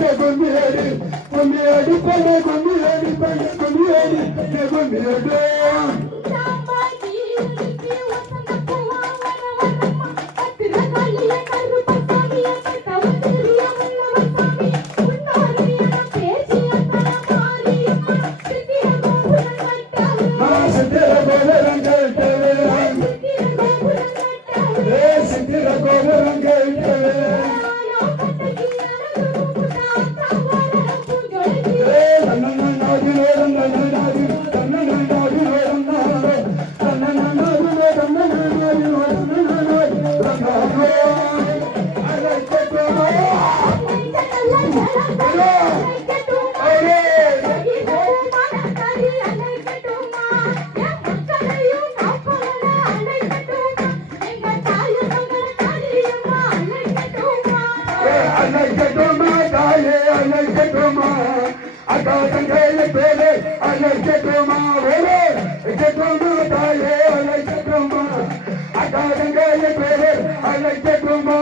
ne gumi heri gumi heri ko ne gumi heri ko ne gumi heri ne gumi heri. Go, go, go, go. அக்கா தங்கையை பேரு அழைக்கட்டுமா வேலே அழைக்கட்டுமா தாயே அழைக்கட்டுமா அக்கா தங்கையை பேரு அழைக்கட்டுமா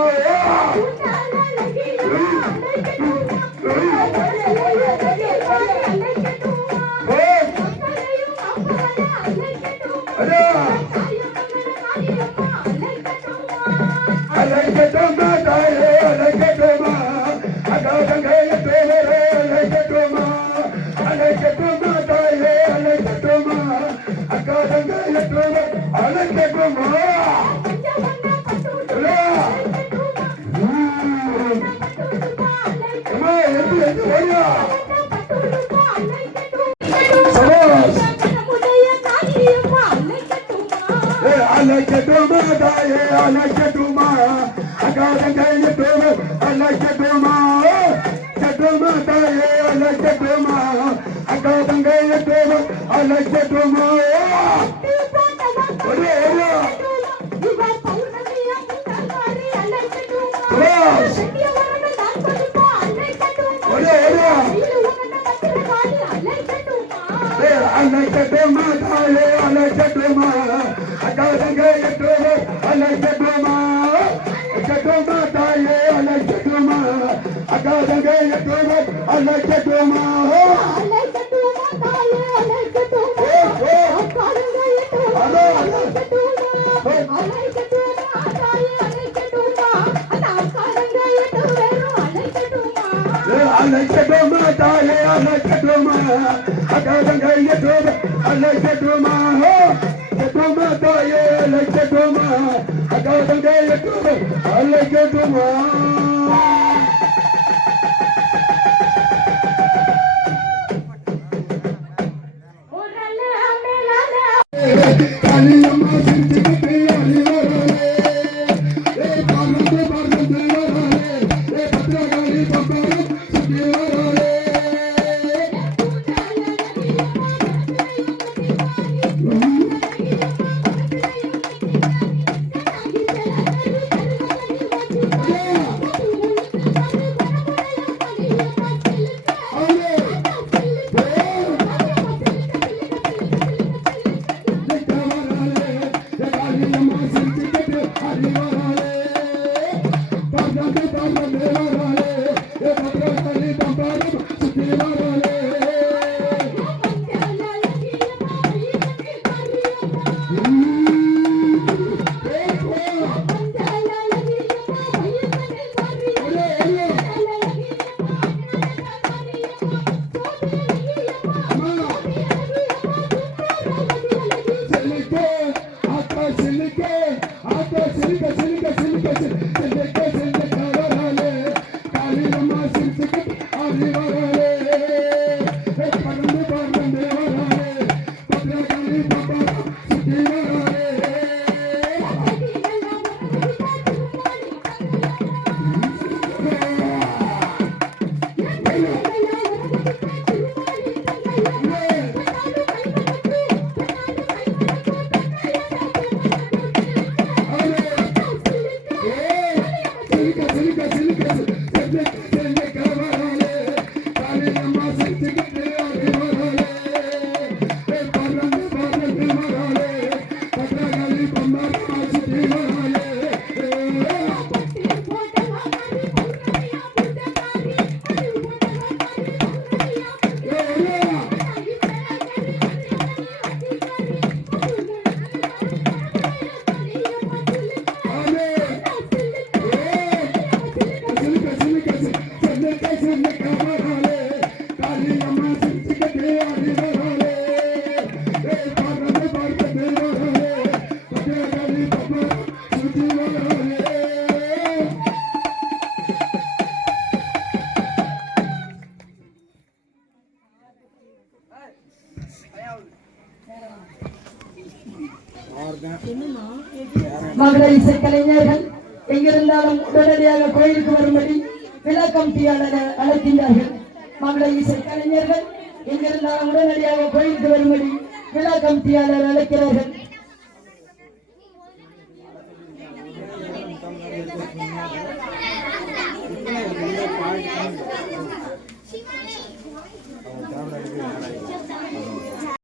அழைக்கட்டுமா தங்கையை பேரு அழைக்கட்டுமா அம்மா எது எது ஓடியா சபாஸ் ஏ அழைக்கட்டுமா தாயே அழைக்கட்டுமா அழைக்கட்டுமா தாயே அழைக்கட்டுமா அக்கா தங்கையை பேரு அழைக்கட்டுமா கட்டுமா தாயே அழைக்கட்டுமா அக்கா தங்கையை பேரு அழைக்கட்டுமா Fica, fica, Amen. மதுரை இசை கலைஞர்கள் எங்கிருந்தாலும் உடனடியாக கோயிலுக்கு வரும்படி விளக்கம் கமிட்டியாளர் அழைக்கின்றார்கள். மதுரை இசை கலைஞர்கள் எங்கிருந்தாலும் உடனடியாக கோயிலுக்கு வரும்படி விளக்கம் கமிட்டியாளர் அழைக்கிறார்கள். பாட்டு.